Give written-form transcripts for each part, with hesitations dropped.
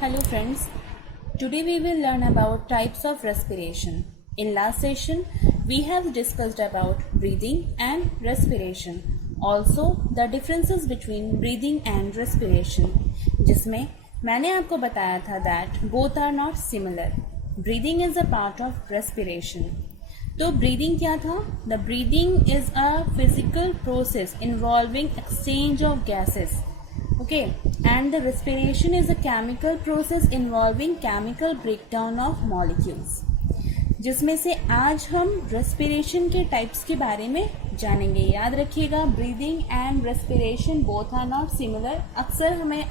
Hello friends, today we will learn about types of respiration. In last session, we have discussed about breathing and respiration. Also, the differences between breathing and respiration. जिसमें मैंने आपको बताया था that both are not similar. Breathing is a part of respiration. तो breathing क्या था? The breathing is a physical process involving exchange of gases. Okay, and the respiration is a chemical process involving chemical breakdown of molecules. जिसमें से आज हम respiration के types के बारे में जानेंगे. याद रखिएगा, breathing and respiration both are not similar. अक्सर हमें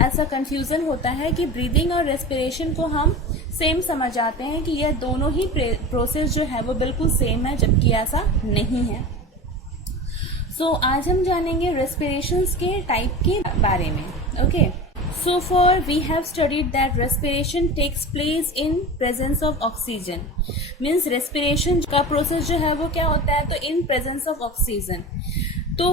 ऐसा confusion होता है कि breathing और respiration को हम same समझ जाते हैं कि यह दोनों ही process जो है वो बिल्कुल same है, जबकि ऐसा नहीं है. आज हम जानेंगे रेस्पिरेशंस के टाइप के बारे में. Okay, so for we have studied that respiration takes place in presence of oxygen. Means respiration का प्रोसेस जो है वो क्या होता है, तो इन प्रेजेंस ऑफ ऑक्सीजन. तो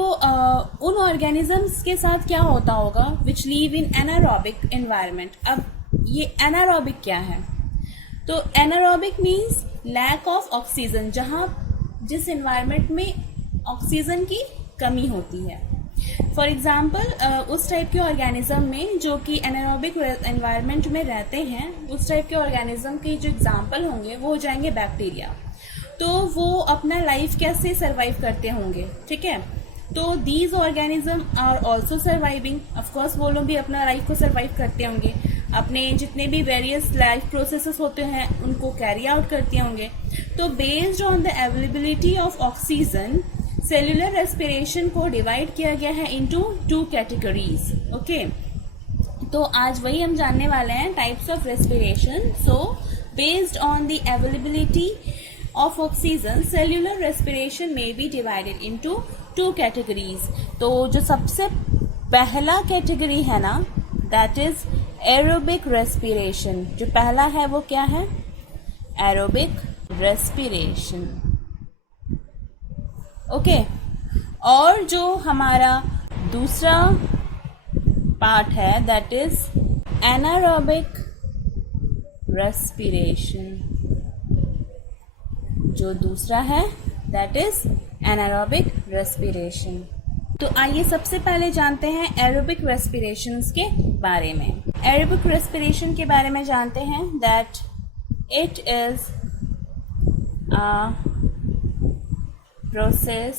उन ऑर्गेनिजम्स के साथ क्या होता होगा which live in anaerobic environment. अब ये एनारोबिक क्या है, तो anaerobic means lack of oxygen, जहाँ जिस एनवायरनमेंट में ऑक्सीजन की कमी होती है. फॉर एग्जाम्पल उस टाइप के ऑर्गेनिज्म में जो कि एनारोबिक एनवायरनमेंट में रहते हैं, उस टाइप के ऑर्गेनिज्म के जो एग्जाम्पल होंगे वो हो जाएंगे बैक्टीरिया. तो वो अपना लाइफ कैसे सर्वाइव करते होंगे, ठीक है. तो these organism are also surviving. Of course वो लोग भी अपना लाइफ को सर्वाइव करते होंगे, अपने जितने भी वेरियस लाइफ प्रोसेसेस होते हैं उनको कैरी आउट करते होंगे. तो based on the availability of oxygen, cellular respiration को डिवाइड किया गया है इनटू 2 कैटेगरीज. ओके, तो आज वही हम जानने वाले हैं, types of respiration. So based on the availability of oxygen, cellular respiration में बी डिवाइडेड इनटू 2 कैटेगरीज. तो जो सबसे पहला कैटेगरी है ना, दैट इज एरोबिक रेस्पिरेशन. जो पहला है वो क्या है, एरोबिक रेस्पिरेशन. ओके, और जो हमारा दूसरा पार्ट है दैट इज एनारोबिक रेस्पिरेशन. जो दूसरा है दैट इज एनारोबिक रेस्पिरेशन. तो आइए सबसे पहले जानते हैं एरोबिक रेस्पिरेशंस के बारे में. एरोबिक रेस्पिरेशन के बारे में जानते हैं that it is a process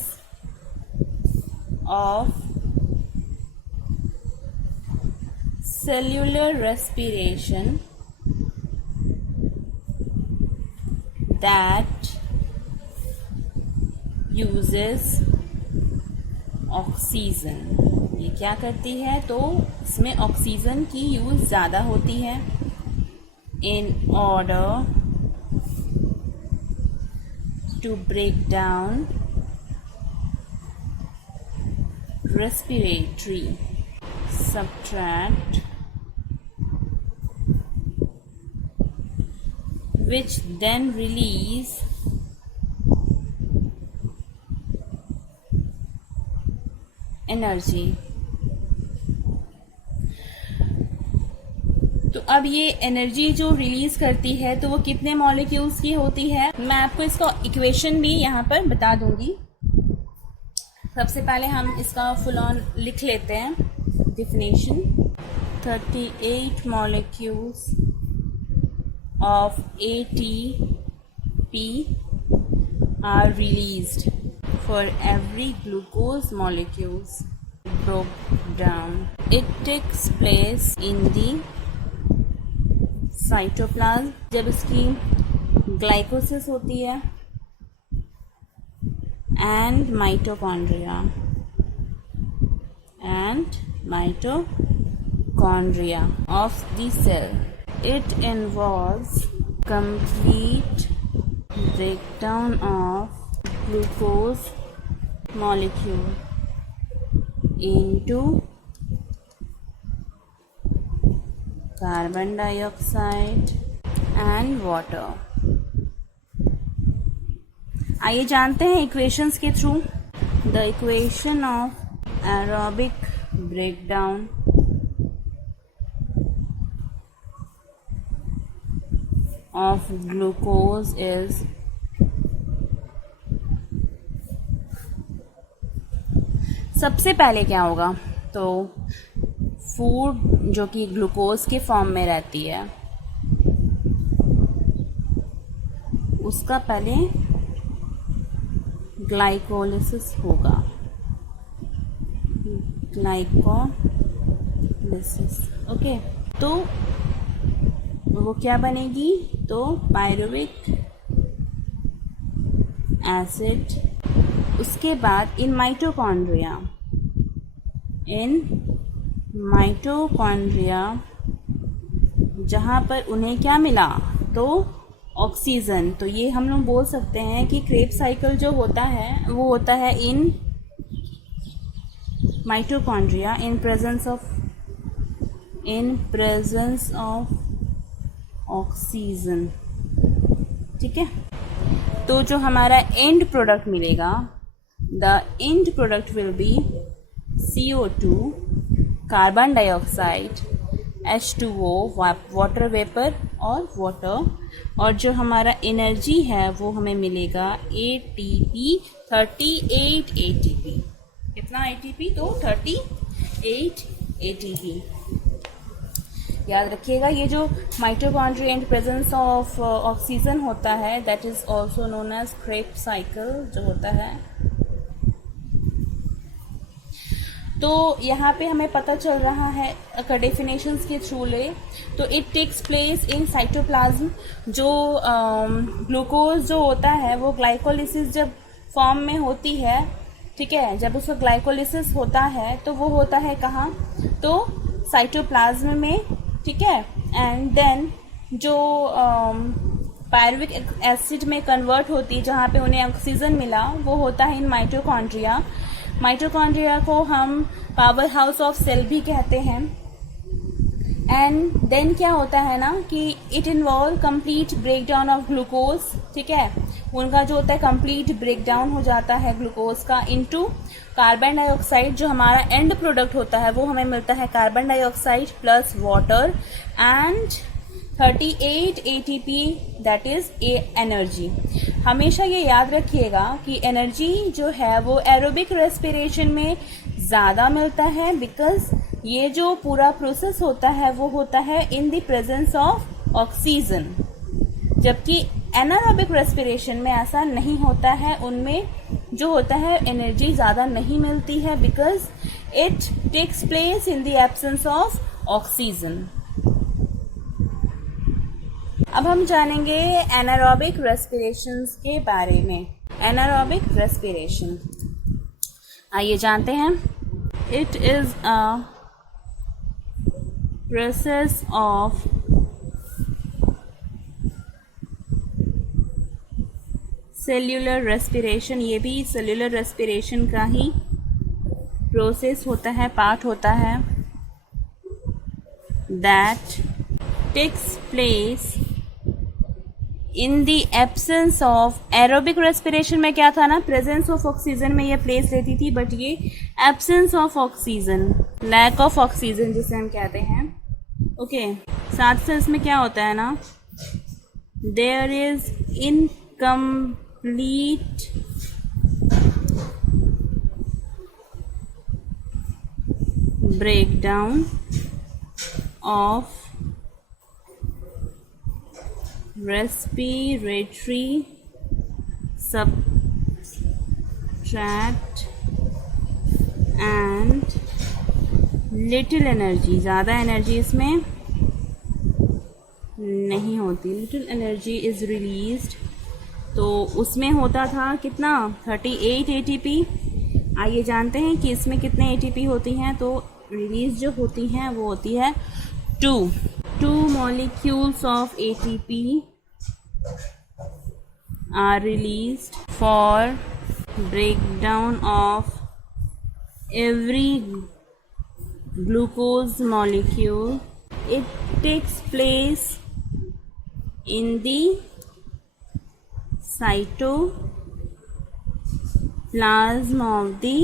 of cellular respiration that uses oxygen. ये क्या करती है, तो इसमें ऑक्सीजन की यूज ज़्यादा होती है in order to break down respiratory substrate which then release energy. तो अब ये एनर्जी जो रिलीज करती है तो वो कितने मॉलिक्यूल्स की होती है, मैं आपको इसका इक्वेशन भी यहाँ पर बता दूंगी. सबसे पहले हम इसका फुल ऑन लिख लेते हैं definition. 38 molecules of ATP are released for every glucose molecules broke down. It takes place in the cytoplasm, जब इसकी ग्लाइकोसिस होती है, and mitochondria of the cell. It involves complete breakdown of glucose molecule into carbon dioxide and water. आइए जानते हैं equations के through. The equation of aerobic breakdown of glucose is सबसे पहले क्या होगा, तो फूड जो कि ग्लूकोज के फॉर्म में रहती है उसका पहले ग्लाइकोलिसिस होगा, ग्लाइकोलिसिस। ओके, तो वो क्या बनेगी, तो पायरुविक एसिड। उसके बाद इन माइटोकॉन्ड्रिया जहाँ पर उन्हें क्या मिला, तो ऑक्सीजन। तो ये हम लोग बोल सकते हैं कि क्रेब्स साइकिल जो होता है वो होता है in mitochondria in presence of oxygen. ठीक है, तो जो हमारा एंड प्रोडक्ट मिलेगा, the end product will B CO2, carbon dioxide, H2O, water vapour और वाटर, और जो हमारा एनर्जी है वो हमें मिलेगा ATP, 38 ATP। कितना ATP, तो 38 ATP। याद रखिएगा, ये जो mitochondria and presence of oxygen होता है, that is also known as Krebs cycle जो होता है। तो यहाँ पे हमें पता चल रहा है अगर डेफिनेशंस के थ्रू ले, तो it takes place in cytoplasm. जो ग्लूकोज जो होता है वो ग्लाइकोलिसिस जब फॉर्म में होती है, ठीक है, जब उसका ग्लाइकोलिसिस होता है तो वो होता है कहाँ, तो साइटोप्लाज्म में। ठीक है, एंड देन जो पायरुविक एसिड में कन्वर्ट होती है जहाँ पे उन्हें ऑक्सीजन मिला, वो होता है इन माइटोकॉन्ड्रिया। माइटोकॉन्ड्रिया को हम पावर हाउस ऑफ सेल भी कहते हैं। एंड देन क्या होता है ना कि it involve complete breakdown of glucose. ठीक है, उनका जो होता है कंप्लीट ब्रेकडाउन हो जाता है ग्लूकोज का इनटू कार्बन डाइऑक्साइड। जो हमारा एंड प्रोडक्ट होता है वो हमें मिलता है carbon dioxide plus water and 38 ATP, that is energy. हमेशा ये याद रखिएगा कि एनर्जी जो है वो एरोबिक रेस्पिरेशन में ज़्यादा मिलता है, बिकॉज ये जो पूरा प्रोसेस होता है वो होता है in the presence of oxygen, जबकि एनारोबिक रेस्पिरेशन में ऐसा नहीं होता है। उनमें जो होता है एनर्जी ज़्यादा नहीं मिलती है, because it takes place in the absence of oxygen. अब हम जानेंगे एनारोबिक रेस्पिरेशंस के बारे में। एनारोबिक रेस्पिरेशन, आइए जानते हैं। It is a process of cellular respiration. ये भी सेल्यूलर रेस्पिरेशन का ही प्रोसेस होता है, पार्ट होता है, that takes place in the absence of aerobic respiration में क्या था ना, प्रेजेंस ऑफ ऑक्सीजन में ये प्लेस लेती थी, बट ये absence of oxygen, lack of oxygen जिसे हम कहते हैं। ओके, साथ से इसमें क्या होता है ना, there is incomplete breakdown of respiratory subtract and little energy, ज़्यादा एनर्जी इसमें नहीं होती, little energy is released। तो उसमें होता था कितना, 38 ATP। आइए जानते हैं कि इसमें कितने ATP होती हैं। तो रिलीज जो होती हैं वो होती है 2 molecules of ATP are released for breakdown of every glucose molecule. It takes place in the cytoplasm of the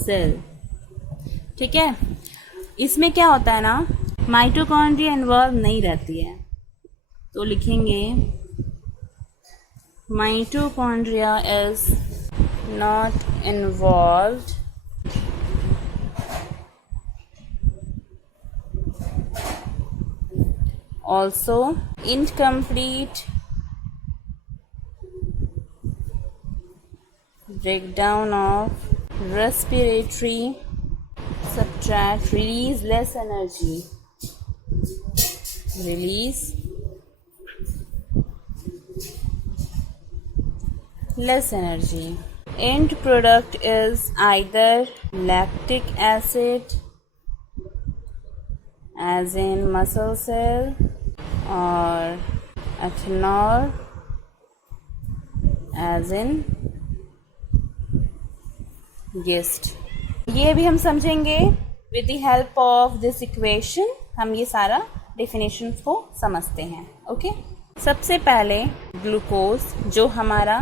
cell। ठीक है, इसमें क्या होता है ना, माइटोकॉन्ड्रिया इन्वॉल्व नहीं रहती है, तो लिखेंगे mitochondria is not involved also incomplete breakdown of respiratory subtract release less energy, release less energy. End product is either lactic acid as in muscle cell और ethanol as in yeast. ये भी हम समझेंगे with the help of this equation. हम ये सारा definition को समझते हैं. ओके सबसे पहले ग्लूकोज जो हमारा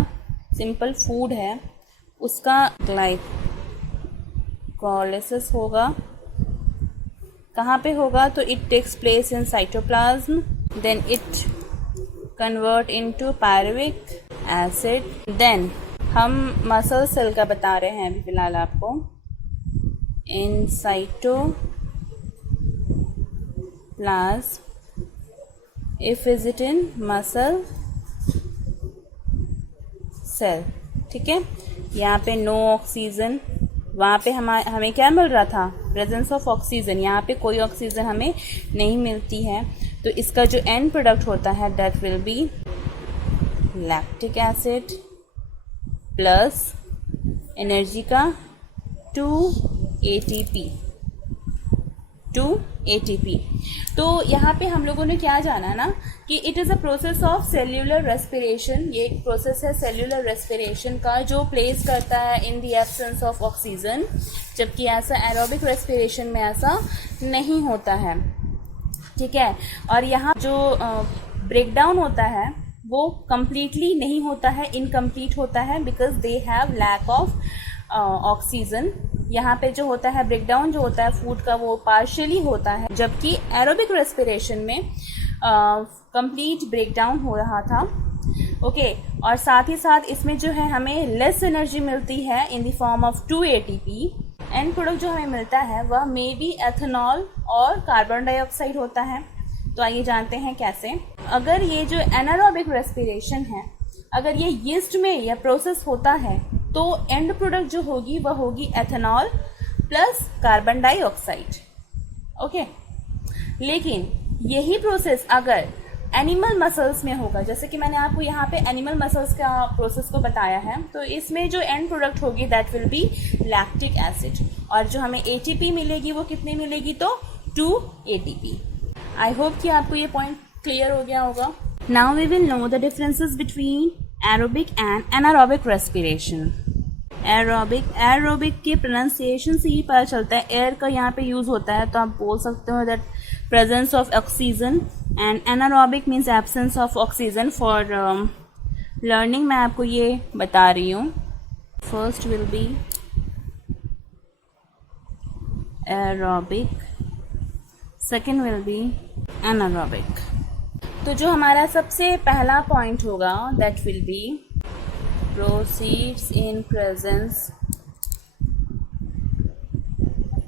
सिंपल फूड है उसका ग्लाइकोलाइसिस होगा. कहाँ पे होगा? तो it takes place in cytoplasm, then it convert into pyruvic acid. Then हम मसल सेल का बता रहे हैं अभी फिलहाल आपको. In cytoplasm if is in muscle cell. ठीक है, यहाँ पे नो ऑक्सीजन, वहाँ पे हमें क्या मिल रहा था? Presence of oxygen. यहाँ पे कोई ऑक्सीजन हमें नहीं मिलती है, तो इसका जो एंड प्रोडक्ट होता है that will B lactic acid plus energy का 2 ATP. तो यहाँ पे हम लोगों ने क्या जाना ना कि it is a process of cellular respiration. ये एक प्रोसेस है सेल्यूलर रेस्पिरेशन का जो प्लेस करता है इन द एब्सेंस ऑफ ऑक्सीजन, जबकि ऐसा एरोबिक रेस्पिरेशन में ऐसा नहीं होता है. ठीक है, और यहाँ जो ब्रेकडाउन होता है वो कम्प्लीटली नहीं होता है, इनकम्प्लीट होता है because they have lack of oxygen. यहाँ पे जो होता है ब्रेकडाउन जो होता है फूड का वो पार्शियली होता है, जबकि एरोबिक रेस्पिरेशन में कंप्लीट ब्रेकडाउन हो रहा था. ओके, और साथ ही साथ इसमें जो है हमें लेस एनर्जी मिलती है in the form of 2 ATP. And product जो हमें मिलता है वह मे बी एथेनॉल और कार्बन डाइऑक्साइड होता है. तो आइए जानते हैं कैसे. अगर ये जो एनारोबिक रेस्पिरेशन है, अगर ये यीस्ट में यह प्रोसेस होता है तो एंड प्रोडक्ट जो होगी वह होगी ethanol plus carbon dioxide. Okay, लेकिन यही प्रोसेस अगर एनिमल मसल्स में होगा, जैसे कि मैंने आपको यहाँ पे एनिमल मसल्स का प्रोसेस को बताया है, तो इसमें जो एंड प्रोडक्ट होगी that will B lactic acid. और जो हमें ATP मिलेगी वो कितनी मिलेगी? तो 2 ATP. आई होप कि आपको ये पॉइंट क्लियर हो गया होगा. Now we will know the differences between aerobic and anaerobic respiration. Aerobic के प्रोनाउंसिएशन से ही पता चलता है. एयर का यहाँ पे यूज होता है तो आप बोल सकते हो that presence of oxygen, and anaerobic means absence of oxygen. For learning मैं आपको ये बता रही हूँ. First will be aerobic, second will be anaerobic. तो जो हमारा सबसे पहला पॉइंट होगा that will be proceeds in presence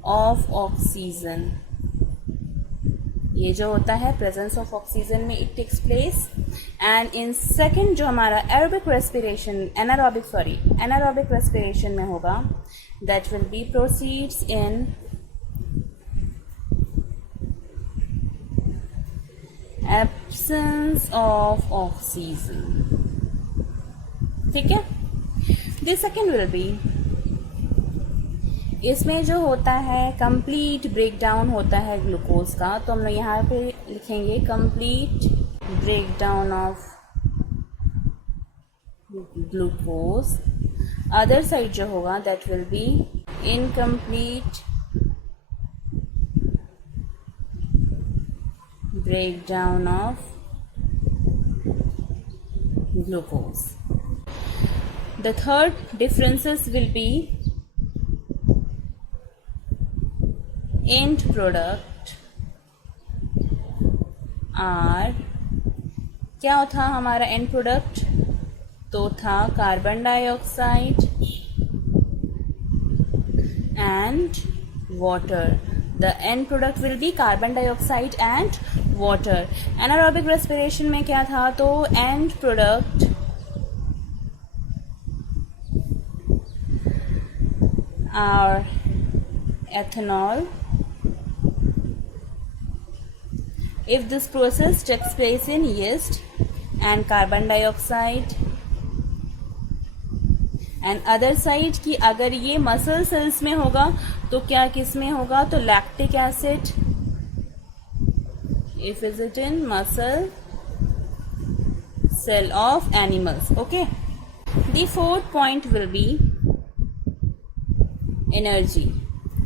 of oxygen. ये जो होता है प्रेजेंस ऑफ ऑक्सीजन में it takes place. And in second जो हमारा एरोबिक रेस्पिरेशन एनारोबिक रेस्पिरेशन में होगा that will be proceeds in absence of oxygen. ठीक है, the second will be, इसमें जो होता है कंप्लीट ब्रेकडाउन होता है ग्लूकोज का, तो हम लोग यहाँ पे लिखेंगे complete breakdown of glucose. Other side जो होगा that will be incomplete breakdown of glucose. The third differences will be end product are क्या था हमारा एंड प्रोडक्ट, तो था carbon dioxide and water. The end product will be carbon dioxide and water. Anaerobic respiration में क्या था, तो end product are ethanol. If this process takes place in yeast and carbon dioxide and other side कि अगर ये muscle cells में होगा तो क्या किस में होगा, तो lactic acid. If is it in muscle cell of animals. Okay. The fourth point will be energy.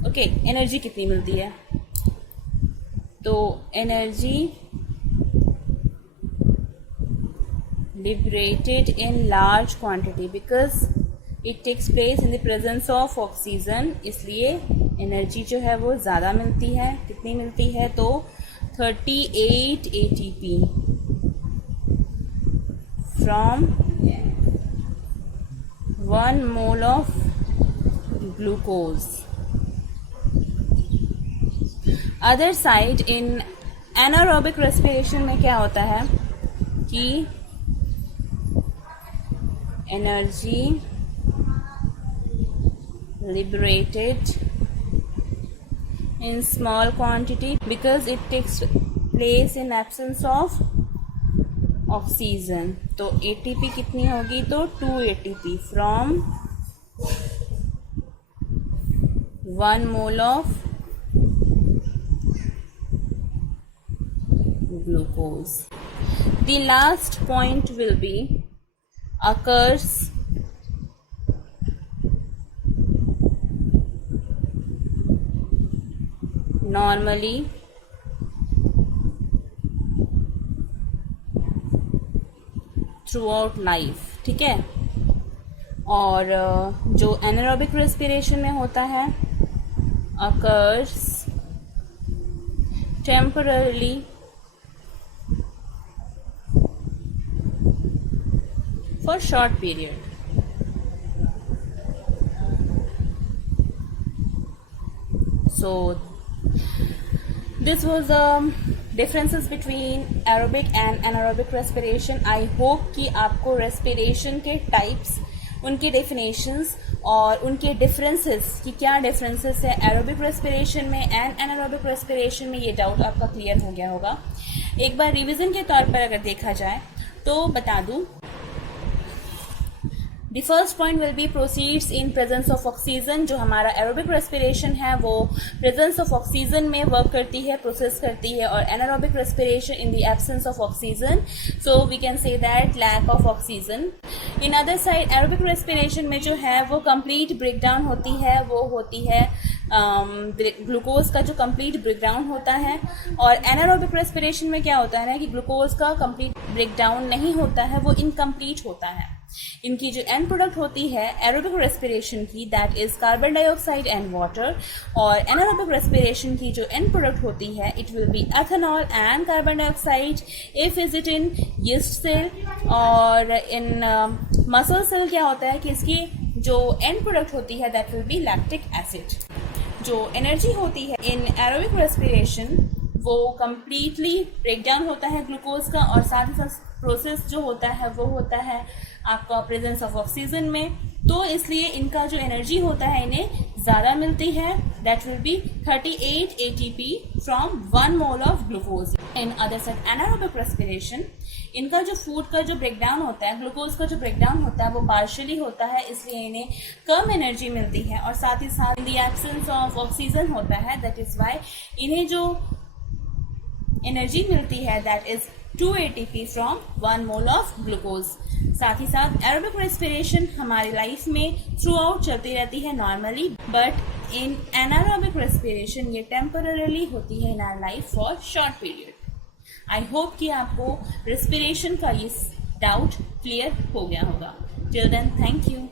Okay, energy कितनी मिलती है, तो energy liberated in large quantity because it takes place in the presence of oxygen. इसलिए energy जो है वो ज़्यादा मिलती है. कितनी मिलती है, तो 38 ATP from 1 mole of glucose. Other side in anaerobic respiration में क्या होता है कि energy liberated in small quantity because it takes place in absence of oxygen. तो ATP कितनी होगी, तो 2 ATP from 1 mole of glucose. The last point will be occurs normally throughout life. ठीक है. और जो एनारोबिक रेस्पिरेशन में होता है occurs temporarily for short period. So this was the differences between aerobic and anaerobic respiration. I hope कि आपको respiration के types, उनके definitions और उनके differences कि क्या differences है aerobic respiration में and anaerobic respiration में, ये doubt आपका clear हो गया होगा. एक बार revision के तौर पर अगर देखा जाए तो बता दूं, The first point will be proceeds in presence of oxygen. जो हमारा aerobic respiration है वो presence of oxygen में work करती है, process करती है, और anaerobic respiration in the absence of oxygen. So we can say that lack of oxygen. In other side aerobic respiration में जो है वो complete breakdown होती है, वो होती है ग्लूकोज का जो कंप्लीट ब्रेकडाउन होता है. और एनारोबिक रेस्पिरेशन में क्या होता है ना कि ग्लूकोज का कंप्लीट ब्रेकडाउन नहीं होता है, वो इनकम्प्लीट होता है. इनकी जो एंड प्रोडक्ट होती है एरोबिक रेस्पिरेशन की, that is carbon dioxide and water. और एनारोबिक रेस्पिरेशन की जो एंड प्रोडक्ट होती है it will be ethanol and carbon dioxide. If is it in yeast cell. और इन मसल सेल क्या होता है कि इसकी जो एंड प्रोडक्ट होती है that will B lactic acid. जो एनर्जी होती है इन एरोबिक रेस्पिरेशन वो कंप्लीटली ब्रेकडाउन होता है ग्लूकोज का, और साथ ही साथ प्रोसेस जो होता है वो होता है आपका प्रेजेंस ऑफ ऑक्सीजन में. तो इसलिए इनका जो एनर्जी होता है इन्हें ज़्यादा मिलती है, that will B 38 ATP from 1 mole of glucose. In other side anaerobic respiration इनका जो फूड का जो ब्रेकडाउन होता है, ग्लूकोज का जो ब्रेकडाउन होता है वो पार्शियली होता है, इसलिए इन्हें कम एनर्जी मिलती है. और साथ ही साथ इन द एब्सेंस ऑफ ऑक्सीजन होता है, दैट इज वाई इन्हें जो एनर्जी मिलती है that is 2 ATP from 1 mole of glucose. साथ ही साथ एरोबिक रेस्पिरेशन हमारी लाइफ में थ्रू आउट चलती रहती है normally, but in anaerobic respiration ये टेम्पररीली होती है in our life for short period. I hope कि आपको रेस्पिरेशन का ये डाउट क्लियर हो गया होगा. Till then thank you.